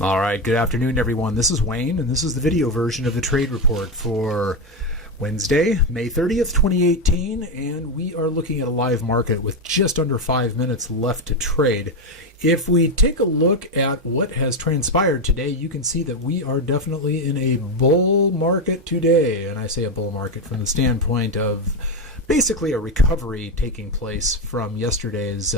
All right, good afternoon, everyone. This is Wayne, and this is the video version of the trade report for Wednesday, May 30th, 2018, and we are looking at a live market with just under 5 minutes left to trade. If we take a look at what has transpired today, you can see that we are definitely in a bull market today, and I say a bull market from the standpoint of basically a recovery taking place from yesterday's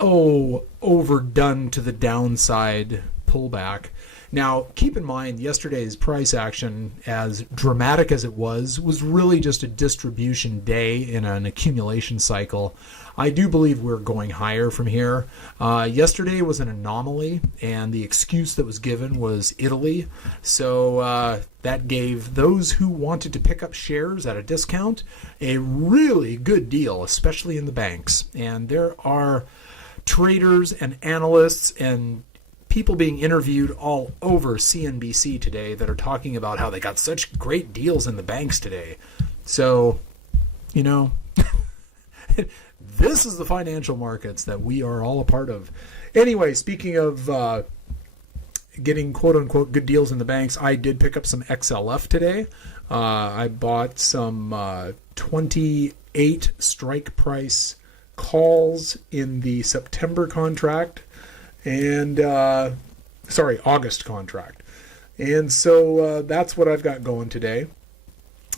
overdone to the downside pullback. Now, keep in mind, yesterday's price action, as dramatic as it was really just a distribution day in an accumulation cycle. I do believe we're going higher from here. Yesterday was an anomaly, and the excuse that was given was Italy. So that gave those who wanted to pick up shares at a discount a really good deal, especially in the banks. And there are traders and analysts and people being interviewed all over CNBC today that are talking about how they got such great deals in the banks today. So, you know, this is the financial markets that we are all a part of. Anyway, speaking of getting quote-unquote good deals in the banks, I did pick up some XLF today. I bought some 28 strike price calls in the September contract and August contract. And so that's what I've got going today.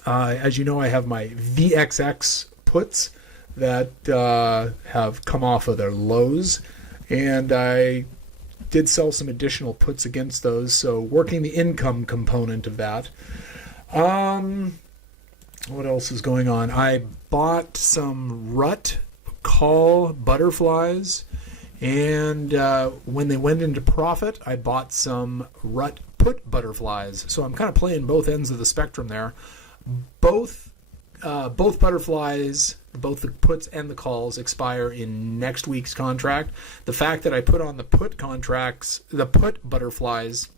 As you know, I have my VXX puts that have come off of their lows, and I did sell some additional puts against those, so working the income component of that. What else is going on? I bought some RUT call butterflies, and when they went into profit, I bought some RUT put butterflies. So I'm kind of playing both ends of the spectrum there. Both butterflies, both the puts and the calls, expire in next week's contract. The fact that I put on the put contracts, the put butterflies,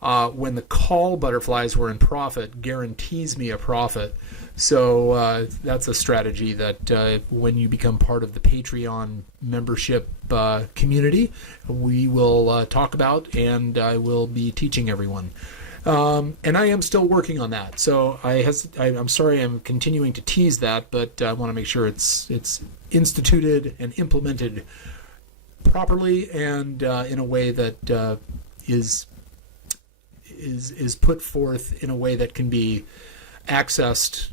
when the call butterflies were in profit, guarantees me a profit. So that's a strategy that when you become part of the Patreon membership community, we will talk about, and I will be teaching everyone. And I am still working on that. So I'm sorry I'm continuing to tease that, but I want to make sure it's instituted and implemented properly and in a way that is put forth in a way that can be accessed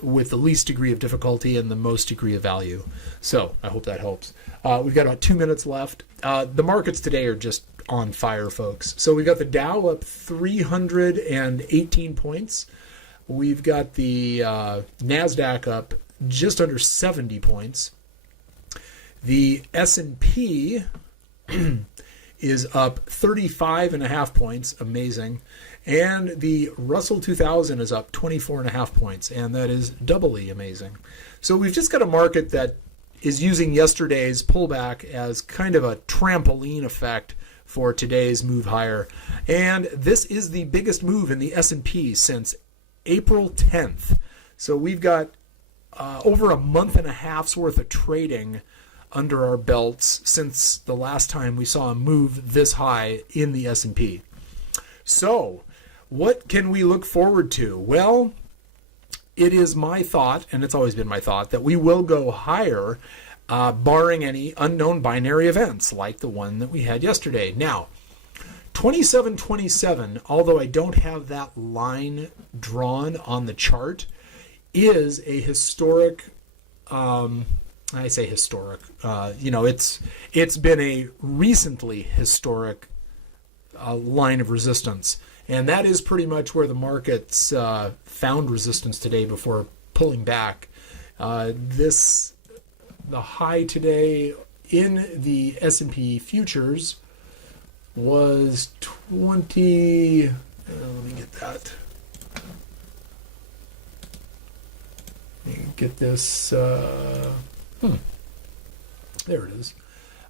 with the least degree of difficulty and the most degree of value. So I hope that helps. We've got about 2 minutes left. The markets today are just on fire, folks. So we've got the Dow up 318 points. We've got the NASDAQ up just under 70 points. The S&P is up 35.5 points, amazing. And the Russell 2000 is up 24.5 points, and that is doubly amazing. So we've just got a market that is using yesterday's pullback as kind of a trampoline effect for today's move higher. And this is the biggest move in the S&P since April 10th. So we've got over a month and a half's worth of trading under our belts since the last time we saw a move this high in the S&P. So what can we look forward to? Well, it is my thought, and it's always been my thought, that we will go higher, barring any unknown binary events like the one that we had yesterday. Now, 2727, although I don't have that line drawn on the chart, is a historic, I say historic, it's been a recently historic line of resistance. And that is pretty much where the markets found resistance today before pulling back. The high today in the S&P futures was 20. Let me get that. Let me get this. There it is.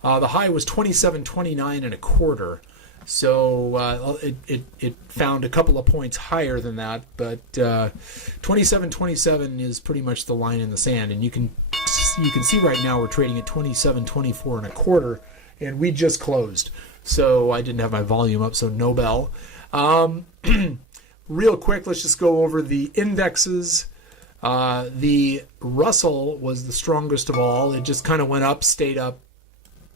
The high was 27.29 and a quarter. So it found a couple of points higher than that, but 27.27 is pretty much the line in the sand, and you can see right now we're trading at 27.24 and a quarter, and we just closed. so I didn't have my volume up, so no bell. Real quick, let's just go over the indexes. The Russell was the strongest of all. It just kind of went up, stayed up,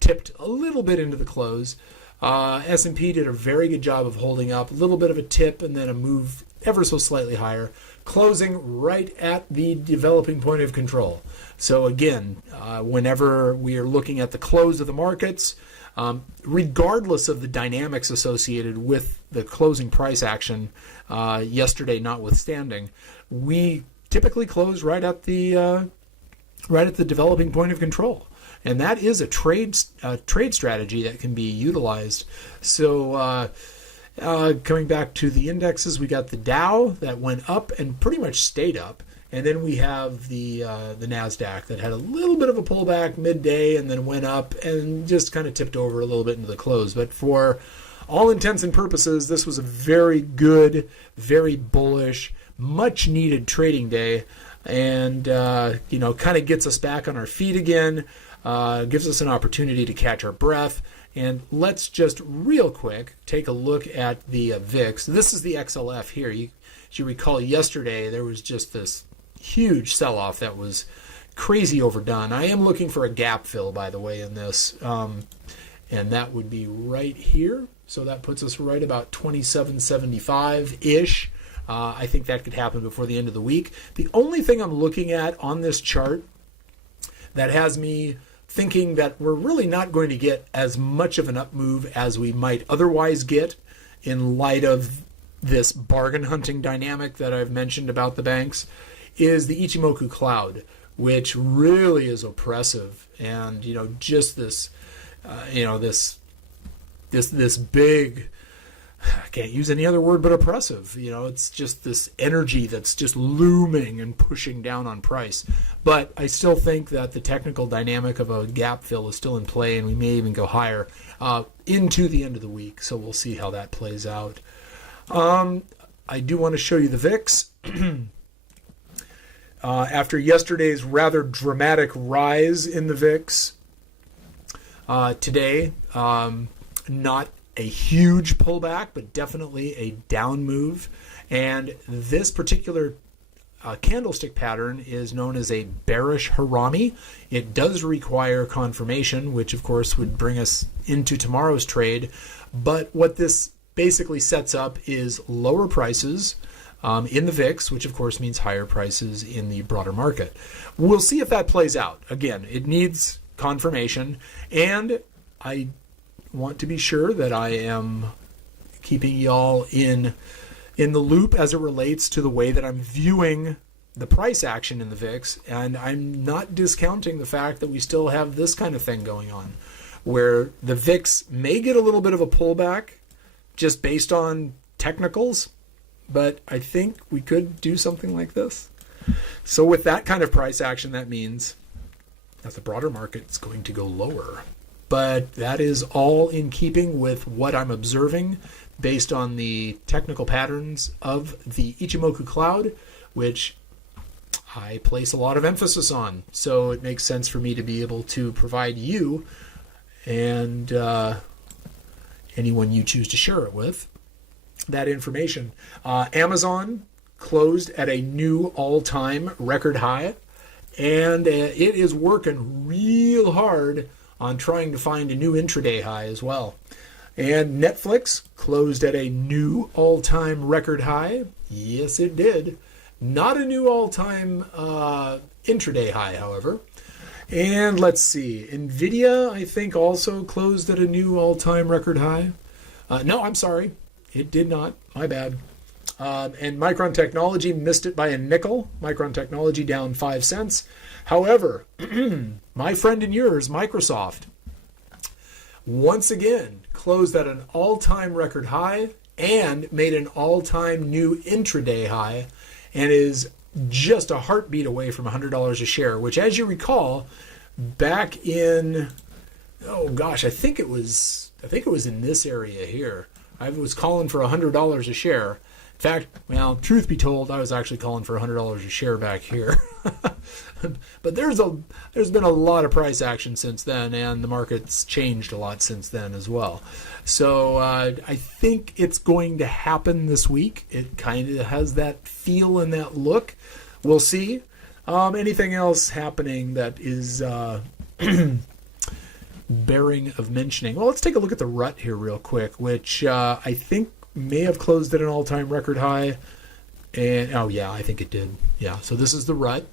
tipped a little bit into the close. S&P did a very good job of holding up, a little bit of a tip and then a move ever so slightly higher, closing right at the developing point of control. So again, whenever we are looking at the close of the markets, regardless of the dynamics associated with the closing price action, yesterday notwithstanding, we typically close right at the developing point of control. And that is a trade strategy that can be utilized. So coming back to the indexes, we got the Dow that went up and pretty much stayed up. And then we have the NASDAQ that had a little bit of a pullback midday and then went up and just kind of tipped over a little bit into the close. But for all intents and purposes, this was a very good, very bullish, much needed trading day. And, kind of gets us back on our feet again. Gives us an opportunity to catch our breath. And let's just real quick take a look at the VIX. This is the XLF here. As you recall, yesterday there was just this huge sell-off that was crazy overdone. I am looking for a gap fill, by the way, in this. And that would be right here. So that puts us right about 27.75-ish. I think that could happen before the end of the week. The only thing I'm looking at on this chart that has me thinking that we're really not going to get as much of an up move as we might otherwise get in light of this bargain hunting dynamic that I've mentioned about the banks is the Ichimoku cloud, which really is oppressive. And, just this, this big, I can't use any other word but oppressive. It's just this energy that's just looming and pushing down on price. But I still think that the technical dynamic of a gap fill is still in play, and we may even go higher into the end of the week. So we'll see how that plays out. I do want to show you the VIX. After yesterday's rather dramatic rise in the VIX, today, not a huge pullback, but definitely a down move. And this particular candlestick pattern is known as a bearish harami. It does require confirmation, which of course would bring us into tomorrow's trade. But what this basically sets up is lower prices in the VIX, which of course means higher prices in the broader market. We'll see if that plays out. Again, it needs confirmation, and I want to be sure that I am keeping y'all in the loop as it relates to the way that I'm viewing the price action in the VIX, and I'm not discounting the fact that we still have this kind of thing going on, where the VIX may get a little bit of a pullback just based on technicals, but I think we could do something like this. So with that kind of price action, that means that the broader market's going to go lower. But that is all in keeping with what I'm observing based on the technical patterns of the Ichimoku cloud, which I place a lot of emphasis on. So it makes sense for me to be able to provide you and anyone you choose to share it with that information. Amazon closed at a new all-time record high, and it is working real hard on trying to find a new intraday high as well. And Netflix closed at a new all-time record high. Yes, it did. Not a new all-time intraday high, however. And let's see. Nvidia, I think, also closed at a new all-time record high. No, I'm sorry. It did not. My bad. And Micron Technology missed it by a nickel. Micron Technology down 5 cents. However, my friend and yours, Microsoft, once again closed at an all-time record high and made an all-time new intraday high, and is just a heartbeat away from $100 a share, which, as you recall, back in, I think it was in this area here. I was calling for $100 a share. In fact, well, truth be told, I was actually calling for $100 a share back here. But there's been a lot of price action since then, and the market's changed a lot since then as well. So I think it's going to happen this week. It kind of has that feel and that look. We'll see. Anything else happening that is bearing of mentioning? Well, let's take a look at the rut here real quick, which I think may have closed at an all-time record high. And oh yeah, I think it did. Yeah, so this is the rut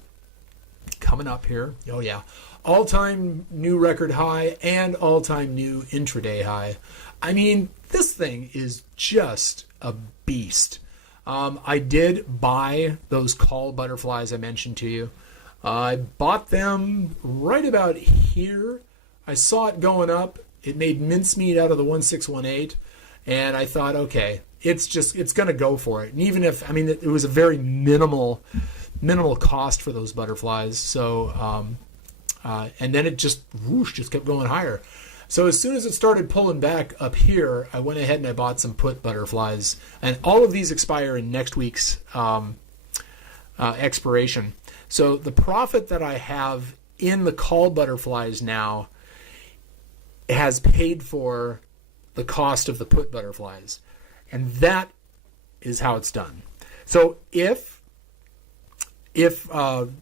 coming up here. Oh yeah, all-time new record high and all-time new intraday high. I mean, this thing is just a beast. I did buy those call butterflies I mentioned to you. I bought them right about here. I saw it going up. It made mincemeat out of the 1618, and I thought, okay, it's going to go for it. And even if, I mean, it was a very minimal cost for those butterflies. So, and then it just kept going higher. So as soon as it started pulling back up here, I went ahead and I bought some put butterflies, and all of these expire in next week's expiration. So the profit that I have in the call butterflies now has paid for the cost of the put butterflies, and that is how it's done. So if the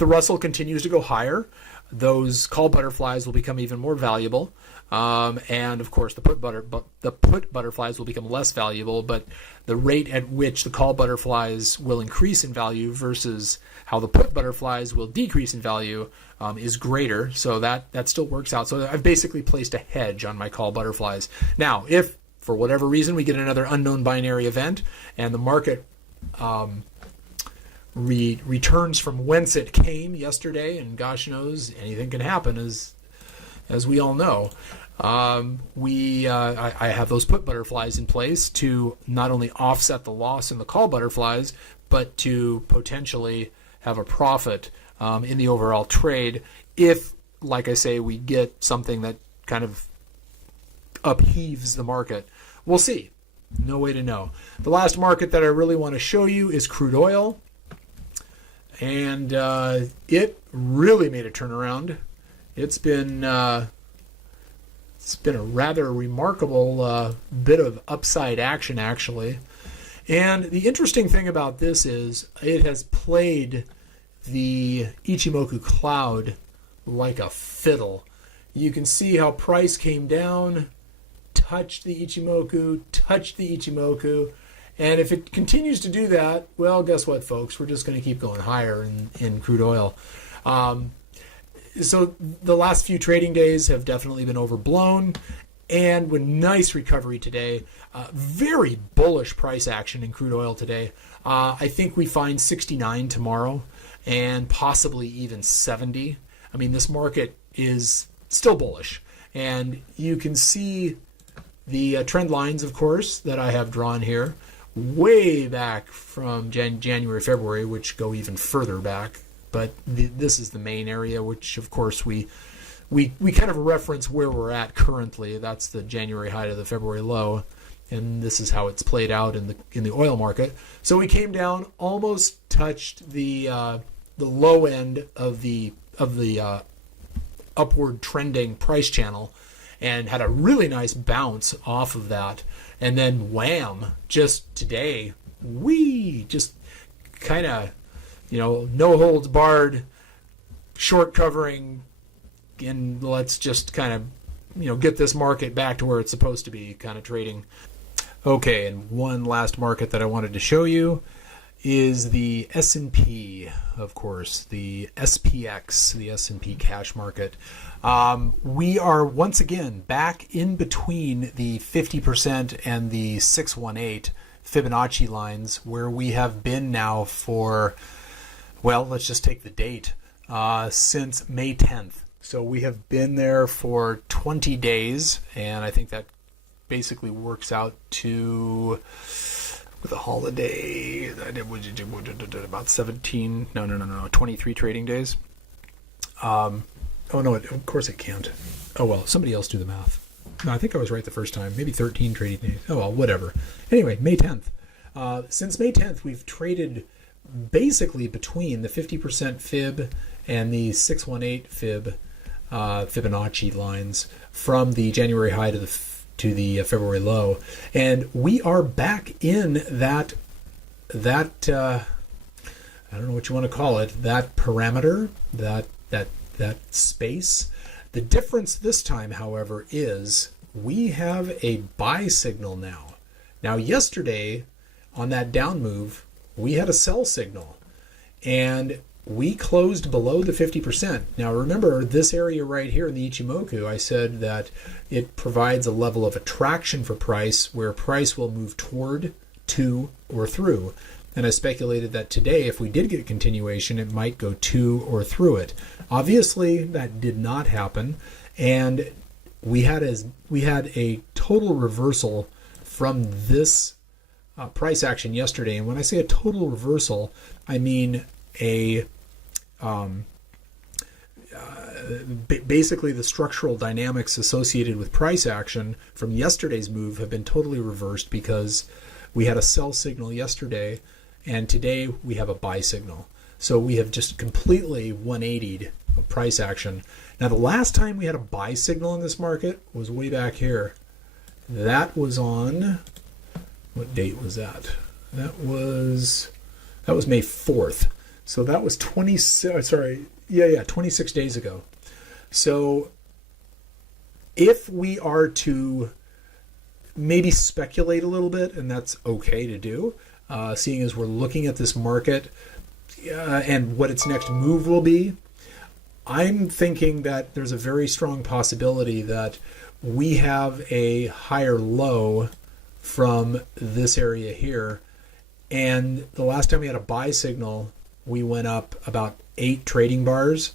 Russell continues to go higher, those call butterflies will become even more valuable, and of course the put butterflies will become less valuable. But the rate at which the call butterflies will increase in value versus how the put butterflies will decrease in value is greater. So that still works out. So I've basically placed a hedge on my call butterflies. Now, if for whatever reason we get another unknown binary event and the market returns from whence it came yesterday, and gosh knows anything can happen, as we all know. I have those put butterflies in place to not only offset the loss in the call butterflies, but to potentially have a profit in the overall trade if, like I say, we get something that kind of upheaves the market. We'll see. No way to know. The last market that I really want to show you is crude oil. And it really made a turnaround. It's been a rather remarkable bit of upside action, actually. And the interesting thing about this is it has played the Ichimoku cloud like a fiddle. You can see how price came down, touched the Ichimoku, and if it continues to do that, well, guess what, folks? We're just going to keep going higher in crude oil. So the last few trading days have definitely been overblown, and with nice recovery today, very bullish price action in crude oil today. I think we find 69 tomorrow, and possibly even 70. I mean, this market is still bullish, and you can see the trend lines, of course, that I have drawn here, way back from January, February, which go even further back. But this is the main area, which, of course, we kind of reference where we're at currently. That's the January high to the February low, and this is how it's played out in the oil market. So we came down, almost touched the low end of the upward trending price channel, and had a really nice bounce off of that. And then wham, just today, just kind of, no holds barred, short covering, and let's just kind of, get this market back to where it's supposed to be, kind of trading. Okay, and one last market that I wanted to show you is the S&P, of course, the SPX, the S&P cash market. We are once again back in between the 50% and the 618 Fibonacci lines, where we have been now for, well, let's just take the date, since May 10th. So we have been there for 20 days, and I think that basically works out to, with a holiday, about 23 trading days. Oh no, of course it can't. Oh well, somebody else do the math. No, I think I was right the first time. Maybe 13 trading days. Oh well, whatever. Anyway, May 10th. Since May 10th, we've traded basically between the 50% fib and the 618 fib Fibonacci lines from the January high to the February low, and we are back in that I don't know what you want to call it, that parameter, that space. The difference this time, however, is we have a buy signal now. Now, yesterday on that down move, we had a sell signal, and we closed below the 50%. Now, remember this area right here in the Ichimoku, I said that it provides a level of attraction for price where price will move toward, to, or through. And I speculated that today, if we did get continuation, it might go to or through it. Obviously, that did not happen, and we had a total reversal from this price action yesterday. And when I say a total reversal, I mean basically the structural dynamics associated with price action from yesterday's move have been totally reversed, because we had a sell signal yesterday, and today we have a buy signal. So we have just completely 180'd of price action. Now, the last time we had a buy signal in this market was way back here. That was on, what date was that? That was May 4th. So that was 26 days ago. So if we are to maybe speculate a little bit, and that's okay to do, seeing as we're looking at this market and what its next move will be, I'm thinking that there's a very strong possibility that we have a higher low from this area here. And the last time we had a buy signal, we went up about 8 trading bars,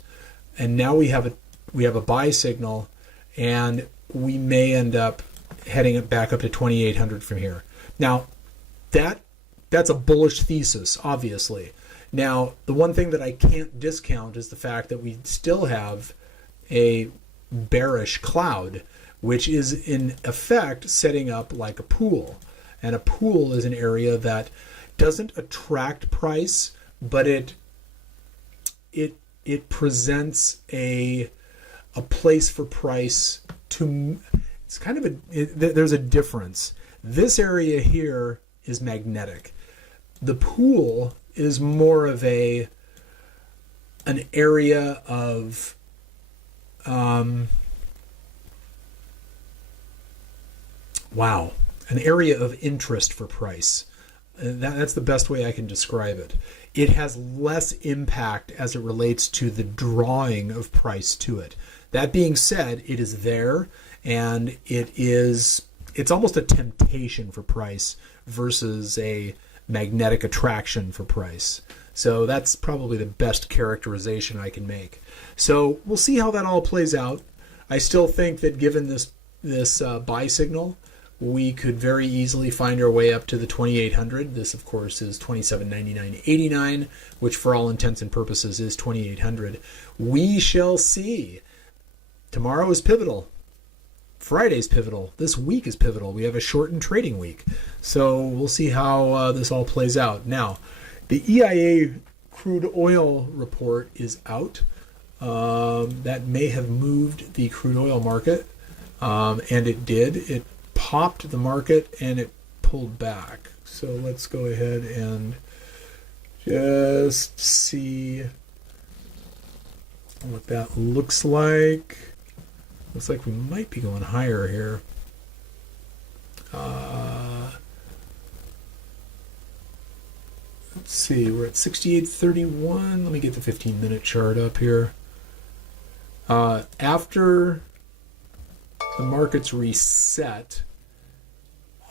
and now we have a buy signal, and we may end up heading it back up to 2,800 from here. Now, that's a bullish thesis, obviously. Now, the one thing that I can't discount is the fact that we still have a bearish cloud, which is in effect setting up like a pool. And a pool is an area that doesn't attract price, but it presents a place for price to. It's kind of there's a difference. This area here is magnetic. The pool is more of an area of an area of interest for price. That's the best way I can describe it. It has less impact as it relates to the drawing of price to it. That being said, it is there, and it's almost a temptation for price versus a magnetic attraction for price. So that's probably the best characterization I can make. So we'll see how that all plays out. I still think that given this buy signal, we could very easily find our way up to the 2,800. This, of course, is 27.99.89, which for all intents and purposes is 2,800. We shall see. Tomorrow is pivotal. Friday's pivotal. This week is pivotal. We have a shortened trading week. So we'll see how this all plays out. Now, the EIA crude oil report is out. That may have moved the crude oil market, and it did. It popped the market and it pulled back. So let's go ahead and just see what that looks like. Looks like we might be going higher here. Let's see, we're at 68.31. Let me get the 15-minute chart up here. After the markets reset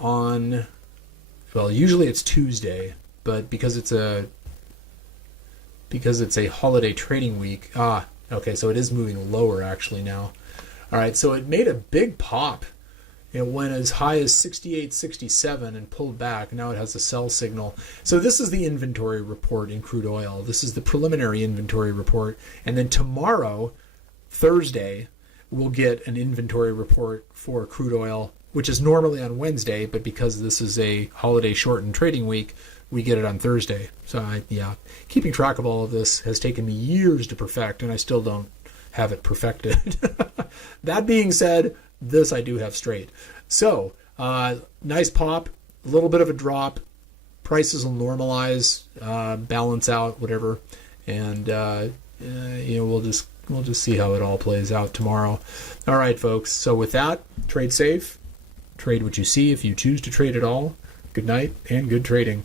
on, well, usually it's Tuesday, but because it's a holiday trading week, okay, so it is moving lower actually now. All right, so it made a big pop. It went as high as 68.67 and pulled back. Now it has a sell signal. So this is the inventory report in crude oil. This is the preliminary inventory report. And then tomorrow, Thursday, we'll get an inventory report for crude oil which is normally on Wednesday, but because this is a holiday shortened trading week, we get it on Thursday. So keeping track of all of this has taken me years to perfect, and I still don't have it perfected. That being said, this I do have straight. So nice pop, a little bit of a drop. Prices will normalize, balance out, whatever, and we'll just see how it all plays out tomorrow. All right, folks. So with that, trade safe. Trade what you see if you choose to trade at all. Good night and good trading.